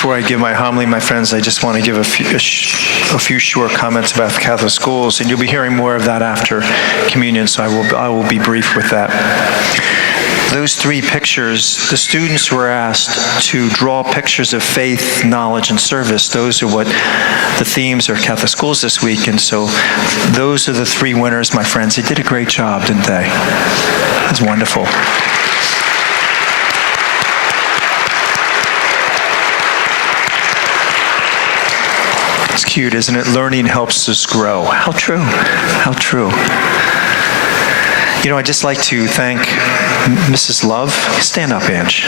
Before I give my homily, my friends, I just want to give a few short comments about the Catholic schools, and you'll be hearing more of that after communion, so I will be brief with that. Those three pictures, the students were asked to draw pictures of faith, knowledge, and service. Those are what the themes are Catholic schools this week, and so those are the three winners, my friends. They did a great job, didn't they? That's wonderful. It's cute, isn't it? Learning helps us grow. How true. How true. You know, I'd just like to thank Mrs. Love. Stand up, Ange.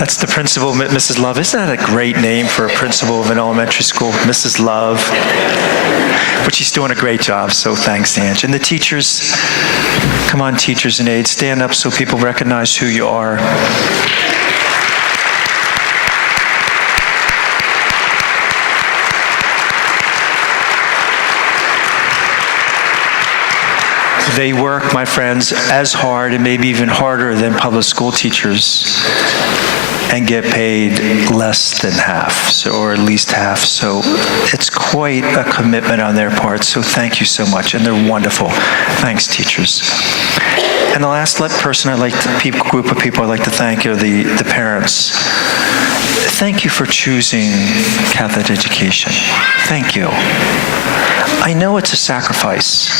That's the principal, Mrs. Love. Isn't that a great name for a principal of an elementary school? Mrs. Love. But she's doing a great job, so thanks, Ange. And the teachers, come on, teachers and aides, stand up so people recognize who you are. They work, my friends, as hard and maybe even harder than public school teachers and get paid less than half, or at least half. So it's quite a commitment on their part. So thank you so much. And they're wonderful. Thanks, teachers. And the last person group of people I'd like to thank are the parents. Thank you for choosing Catholic education. Thank you. I know it's a sacrifice.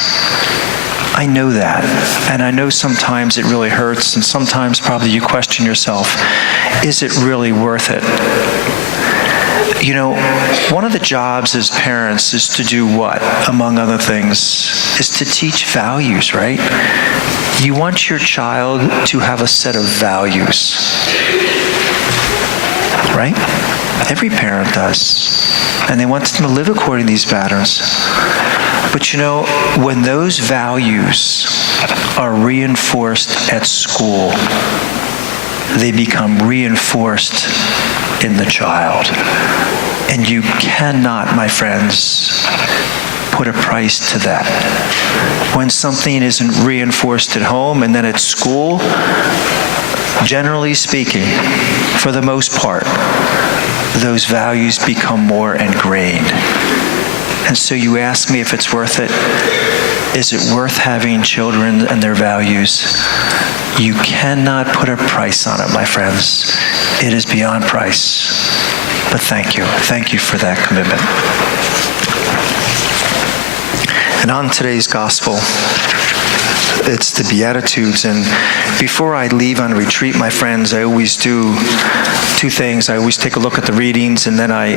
I know that, and I know sometimes it really hurts, and sometimes probably you question yourself, is it really worth it? You know, one of the jobs as parents is to do what, among other things, is to teach values, right? You want your child to have a set of values, right? Every parent does, and they want them to live according to these patterns. But you know, when those values are reinforced at school, they become reinforced in the child. And you cannot, my friends, put a price to that. When something isn't reinforced at home and then at school, generally speaking, for the most part, those values become more ingrained. And so you ask me if it's worth it. Is it worth having children and their values? You cannot put a price on it, my friends. It is beyond price. But thank you. Thank you for that commitment. And on today's gospel, it's the Beatitudes. And before I leave on retreat, my friends, I always do two things. I always take a look at the readings, and then I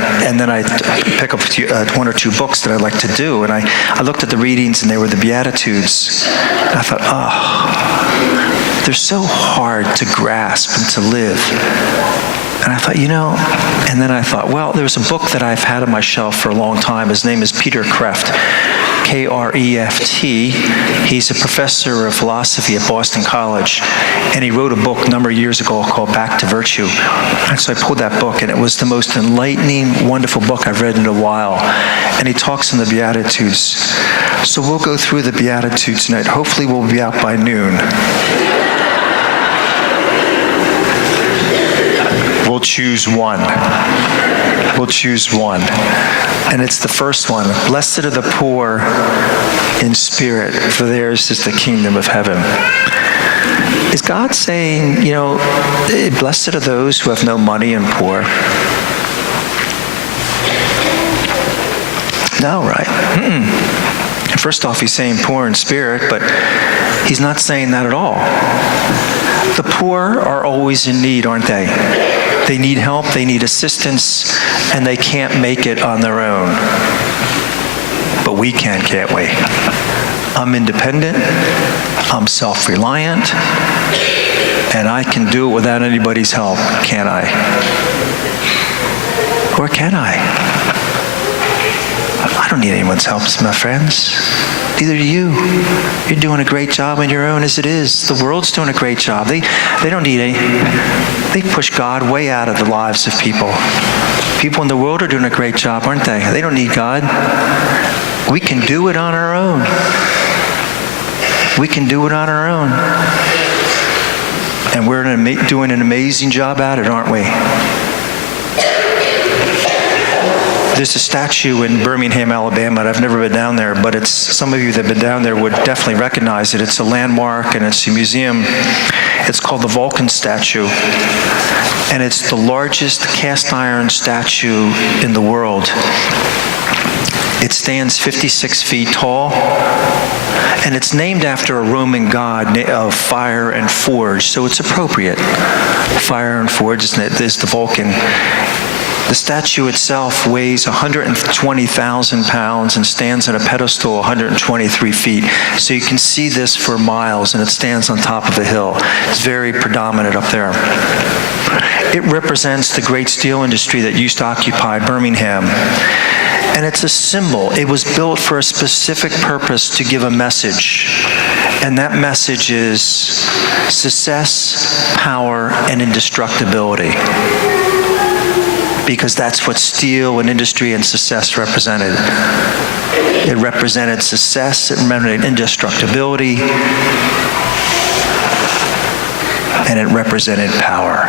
pick up one or two books that I like to do. And I looked at the readings, and they were the Beatitudes. And I thought, oh, they're so hard to grasp and to live. And I thought, you know, and then I thought, well, there's a book that I've had on my shelf for a long time. His name is Peter Kreeft. K-R-E-F-T. He's a professor of philosophy at Boston College, and he wrote a book a number of years ago called Back to Virtue. And so I pulled that book, and it was the most enlightening, wonderful book I've read in a while. And he talks in the Beatitudes. So we'll go through the Beatitudes tonight. Hopefully we'll be out by noon. We'll choose one. We'll choose one. And it's the first one. Blessed are the poor in spirit, for theirs is the kingdom of heaven. Is God saying, you know, blessed are those who have no money and poor? No, right? Mm-mm. First off, he's saying poor in spirit, but he's not saying that at all. The poor are always in need, aren't they? They need help, they need assistance, and they can't make it on their own. But we can, can't we? I'm independent, I'm self-reliant, and I can do it without anybody's help, can't I? Or can I? I don't need anyone's help, my friends. Neither do you. You're doing a great job on your own as it is. The world's doing a great job. They don't need any. They push God way out of the lives of people. People in the world are doing a great job, aren't they? They don't need God. We can do it on our own. We can do it on our own. And we're doing an amazing job at it, aren't we? There's a statue in Birmingham, Alabama, and I've never been down there, but some of you that have been down there would definitely recognize it. It's a landmark, and it's a museum. It's called the Vulcan statue, and it's the largest cast iron statue in the world. It stands 56 feet tall, and it's named after a Roman god of fire and forge, so it's appropriate. Fire and forge is the Vulcan. The statue itself weighs 120,000 pounds and stands on a pedestal 123 feet. So you can see this for miles, and it stands on top of a hill. It's very predominant up there. It represents the great steel industry that used to occupy Birmingham. And it's a symbol. It was built for a specific purpose to give a message. And that message is success, power, and indestructibility. Because that's what steel and industry and success represented. It represented success, it represented indestructibility, and it represented power.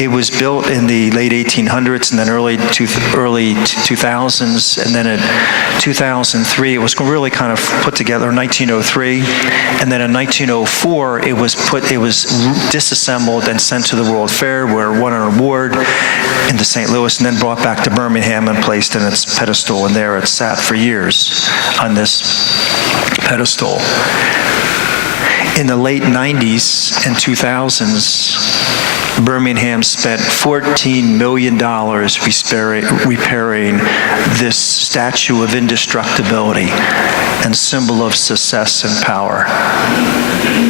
It was built in the late 1800s and then early 2000s, and then in 2003 it was really kind of put together. 1903, and then in 1904 it was disassembled and sent to the World Fair, where it won an award into St. Louis, and then brought back to Birmingham and placed in its pedestal, and there it sat for years on this pedestal. In the late 90s and 2000s, Birmingham spent $14 million repairing this statue of indestructibility and symbol of success and power.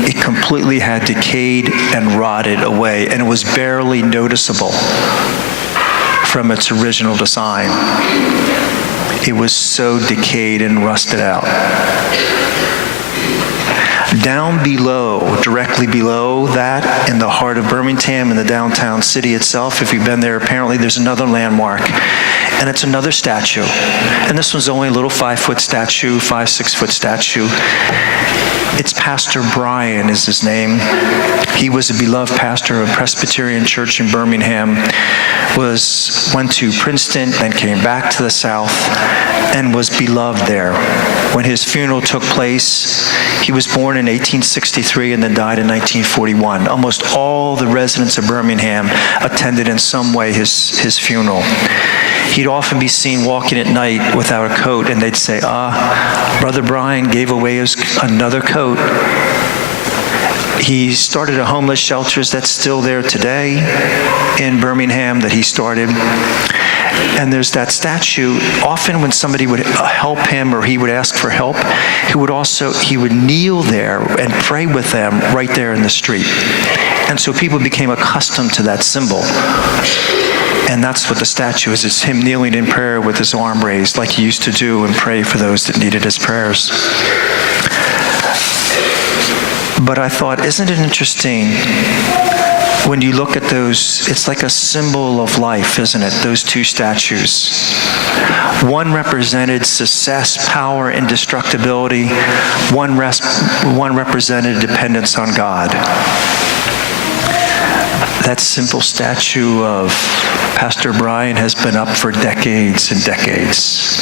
It completely had decayed and rotted away, and it was barely noticeable from its original design. It was so decayed and rusted out. Down below, directly below that, in the heart of Birmingham, in the downtown city itself, if you've been there, apparently there's another landmark, and it's another statue. And this one's only a little 5-foot statue, 6-foot statue. It's Pastor Brian is his name. He was a beloved pastor of a Presbyterian church in Birmingham, went to Princeton, then came back to the South, and was beloved there. When his funeral took place, he was born in 1863 and then died in 1941. Almost all the residents of Birmingham attended in some way his funeral. He'd often be seen walking at night without a coat, and they'd say, Brother Brian gave away another coat. He started a homeless shelter that's still there today in Birmingham that he started. And there's that statue. Often when somebody would help him or he would ask for help, he would kneel there and pray with them right there in the street. And so people became accustomed to that symbol. And that's what the statue is. It's him kneeling in prayer with his arm raised like he used to do and pray for those that needed his prayers. But I thought, isn't it interesting when you look at those, it's like a symbol of life, isn't it? Those two statues. One represented success, power, indestructibility. One represented dependence on God. That simple statue of Pastor Brian has been up for decades and decades.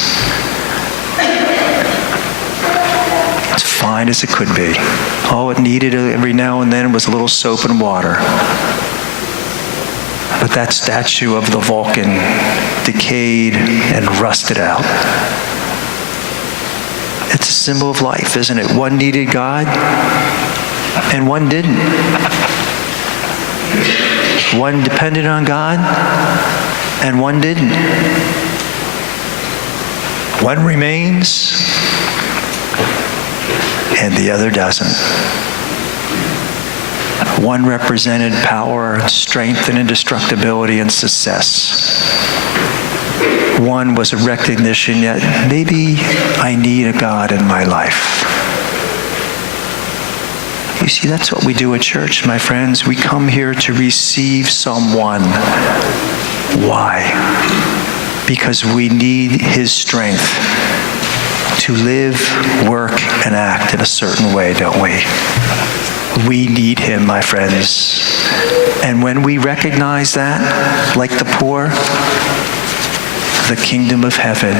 As fine as it could be. All it needed every now and then was a little soap and water. But that statue of the Vulcan decayed and rusted out. It's a symbol of life, isn't it? One needed God and one didn't. One depended on God and one didn't. One remains and the other doesn't. One represented power, strength, and indestructibility and success. One was a recognition that maybe I need a God in my life. You see, that's what we do at church, my friends. We come here to receive someone. Why? Because we need his strength to live, work, and act in a certain way, don't we? We need him, my friends. And when we recognize that, like the poor, the kingdom of heaven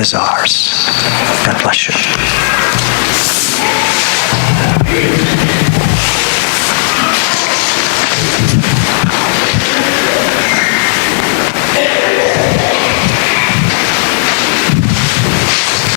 is ours. God bless you.